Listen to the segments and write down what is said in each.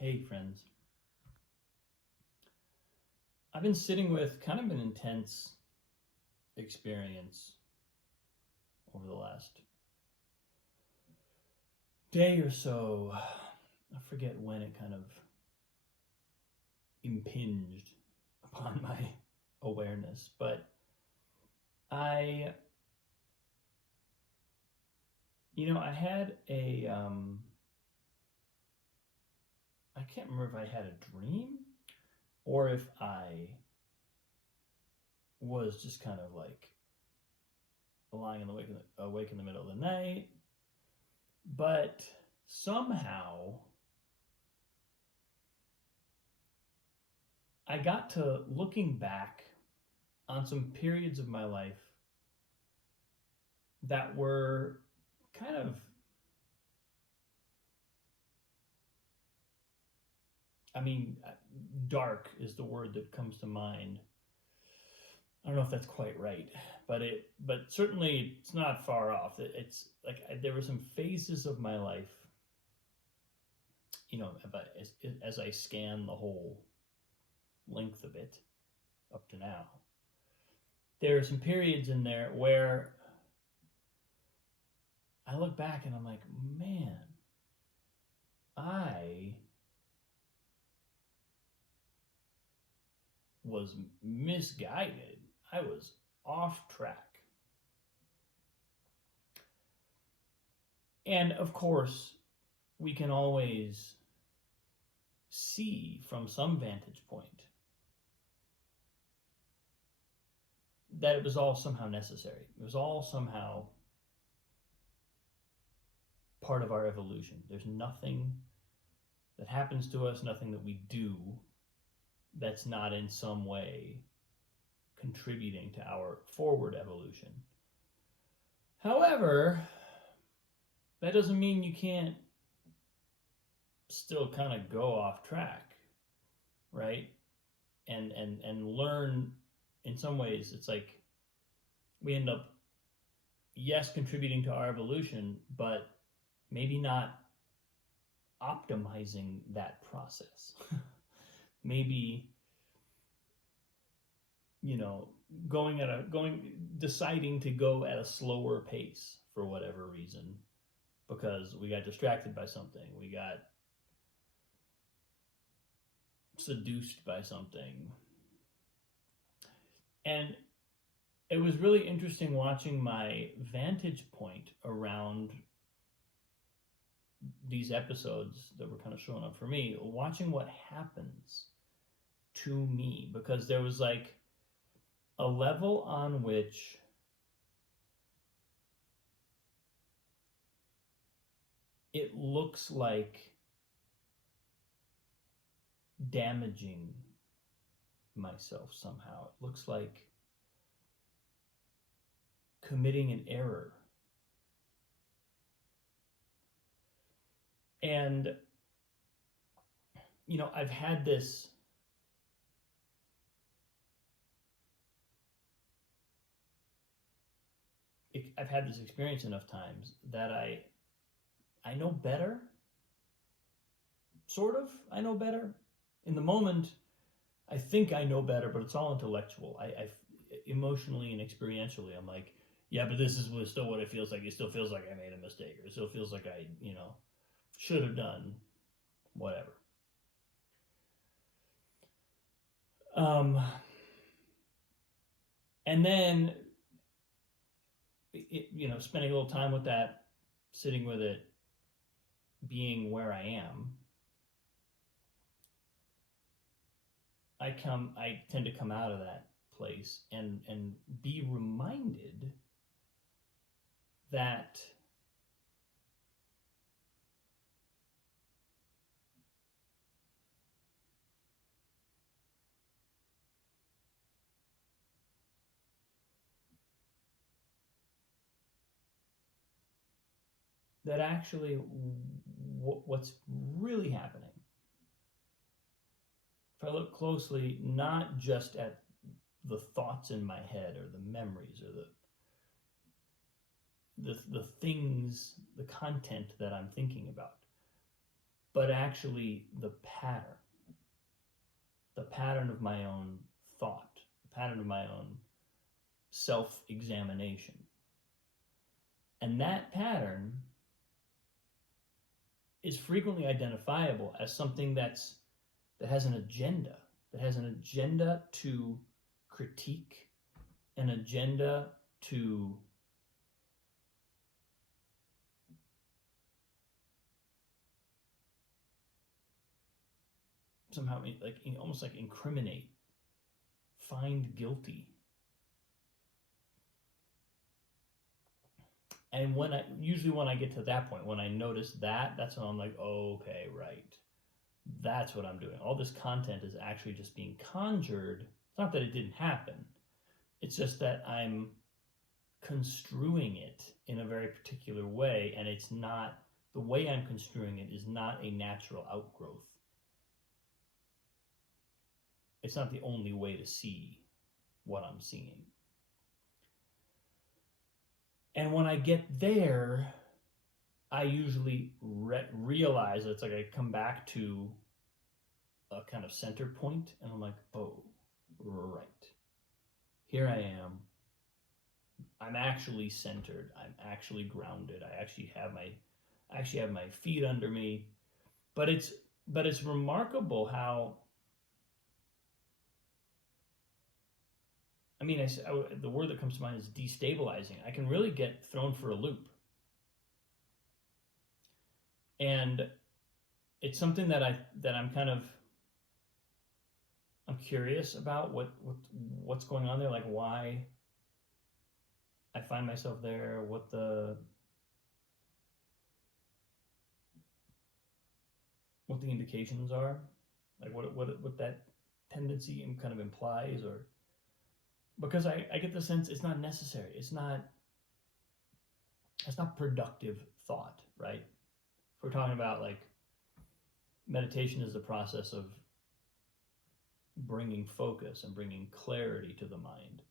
Hey, friends. I've been sitting with kind of an intense experience over the last day or so. I forget when it kind of impinged upon my awareness, but I, I had I can't remember if I had a dream or if I was just kind of like lying awake in the middle of the night, but somehow I got to looking back on some periods of my life that were kind of, dark is the word that comes to mind. I don't know if that's quite right, but certainly it's not far off. It's like there were some phases of my life, as I scan the whole length of it up to now. There are some periods in there where I look back and I'm like, man, I was misguided. I was off track. And of course, we can always see from some vantage point that it was all somehow necessary. It was all somehow part of our evolution. There's nothing that happens to us, nothing that we do that's not in some way contributing to our forward evolution. However, that doesn't mean you can't still kind of go off track, right? And learn. In some ways, it's like we end up, yes, contributing to our evolution, but maybe not optimizing that process. Maybe, deciding to go at a slower pace for whatever reason, because we got distracted by something, we got seduced by something. And it was really interesting watching my vantage point around these episodes that were kind of showing up for me, watching what happens to me, because there was like a level on which it looks like damaging myself somehow. It looks like committing an error. And, I've had this experience enough times that I know better. Sort of, I know better. In the moment, I think I know better, but it's all intellectual. I emotionally and experientially, I'm like, yeah, but this is still what it feels like. It still feels like I made a mistake, or it still feels like I, should have done whatever. And then, spending a little time with that, sitting with it, being where I am, I tend to come out of that place and be reminded that actually what's really happening, if I look closely, not just at the thoughts in my head or the memories or the things, the content that I'm thinking about, but actually the pattern of my own thought, the pattern of my own self-examination. And that pattern is frequently identifiable as something that has an agenda, to critique, an agenda to somehow almost like incriminate, find guilty. And when I get to that point, when I notice that, that's when I'm like, oh, okay, right. That's what I'm doing. All this content is actually just being conjured. It's not that it didn't happen. It's just that I'm construing it in a very particular way, and it's not, the way I'm construing it is not a natural outgrowth. It's not the only way to see what I'm seeing. And when I get there, I usually realize it's like I come back to a kind of center point, and I'm like, oh, right. Here I am. I'm actually centered. I'm actually grounded. I actually have my feet under me. But it's remarkable how, I mean, the word that comes to mind is destabilizing. I can really get thrown for a loop. And it's something that I'm curious about what's going on there, like why I find myself there, what the indications are, like what that tendency kind of implies, or because I get the sense it's not necessary. It's not productive thought, right? If we're talking about like meditation is the process of bringing focus and bringing clarity to the mind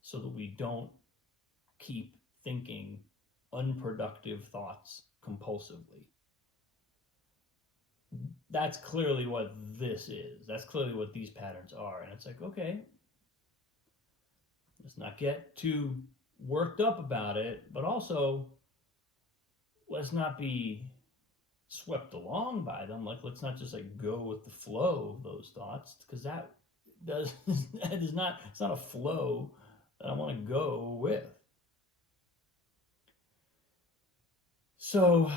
so that we don't keep thinking unproductive thoughts compulsively. That's clearly what this is. That's clearly what these patterns are. And it's like, okay, let's not get too worked up about it, but also let's not be swept along by them. Like, let's not just like go with the flow of those thoughts, because it's not a flow that I want to go with. So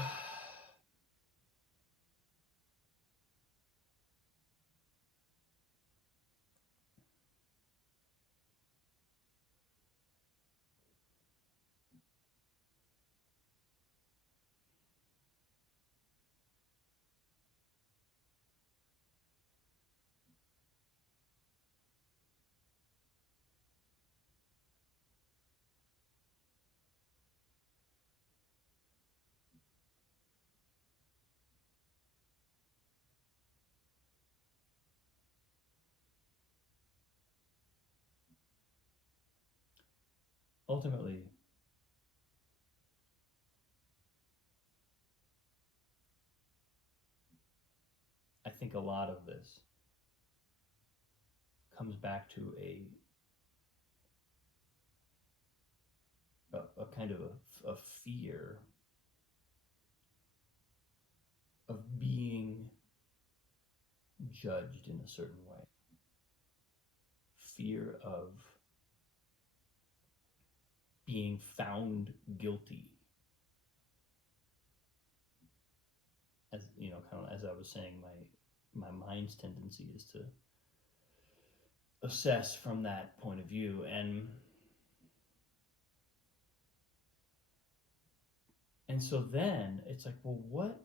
ultimately, I think a lot of this comes back to a kind of a fear of being judged in a certain way. Fear of being found guilty. As you know, kind of as I was saying, my mind's tendency is to assess from that point of view, and so then it's like, well, what?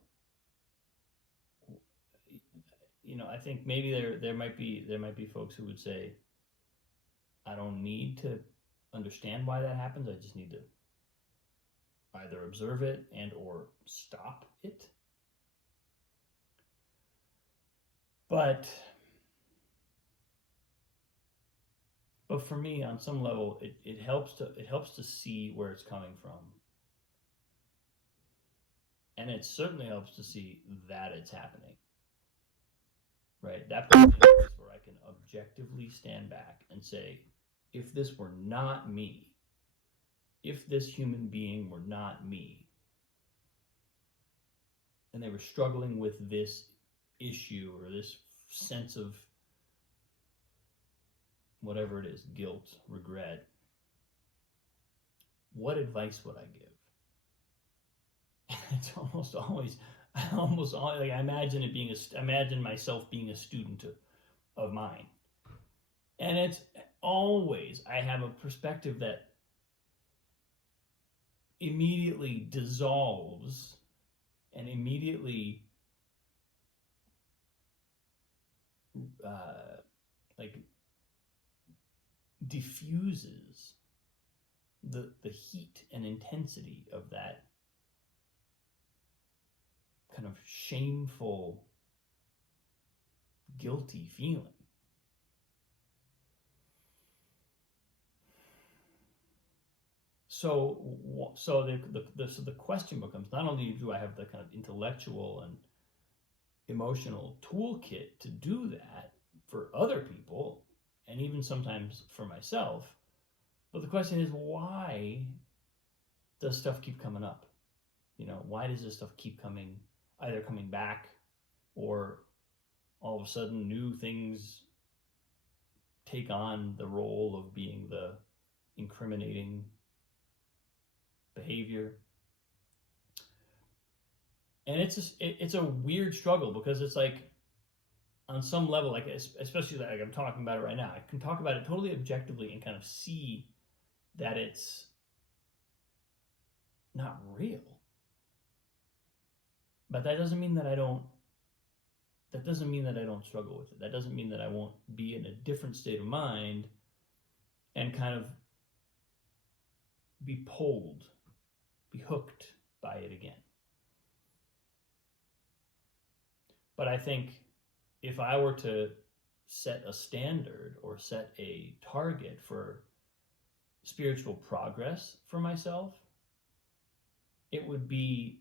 You know, I think maybe there might be folks who would say, I don't need to understand why that happens. I just need to either observe it and or stop it. But for me, on some level, it helps to see where it's coming from. And it certainly helps to see that it's happening. Right? That puts me in a place where I can objectively stand back and say, if this were not me, if this human being were not me, and they were struggling with this issue or this sense of whatever it is, guilt, regret, what advice would I give? It's almost always like I imagine it being imagine myself being a student of mine, and it's always I have a perspective that immediately dissolves and immediately like diffuses the heat and intensity of that kind of shameful, guilty feeling. So the question becomes, not only do I have the kind of intellectual and emotional toolkit to do that for other people, and even sometimes for myself, but the question is, why does stuff keep coming up? Why does this stuff keep either coming back, or all of a sudden new things take on the role of being the incriminating behavior? And it's a weird struggle, because it's like, on some level, like especially like I'm talking about it right now, I can talk about it totally objectively and kind of see that it's not real. But that doesn't mean that I don't struggle with it. That doesn't mean that I won't be in a different state of mind and kind of be pulled, be hooked by it again. But I think if I were to set a standard or set a target for spiritual progress for myself, it would be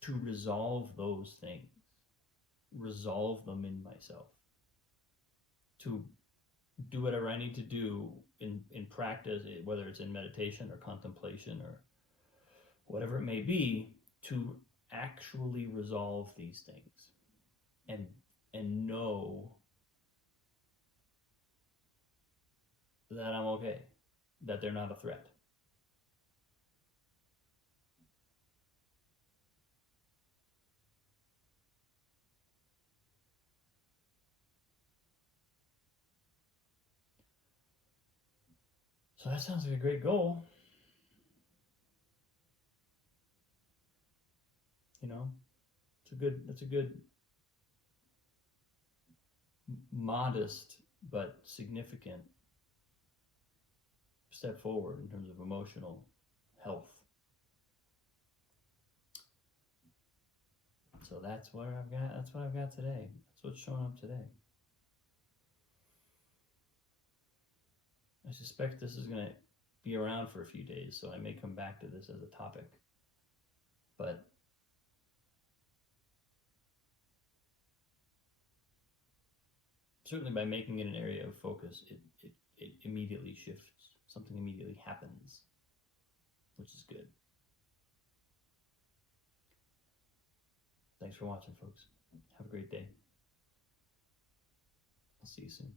to resolve those things, resolve them in myself, to do whatever I need to do in practice, whether it's in meditation or contemplation or whatever it may be, to actually resolve these things and know that I'm okay, that they're not a threat. So that sounds like a great goal. It's a good modest but significant step forward in terms of emotional health. So that's what I've got today. That's what's showing up today. I suspect this is going to be around for a few days, so I may come back to this as a topic. But certainly by making it an area of focus, it immediately shifts. Something immediately happens, which is good. Thanks for watching, folks. Have a great day. I'll see you soon.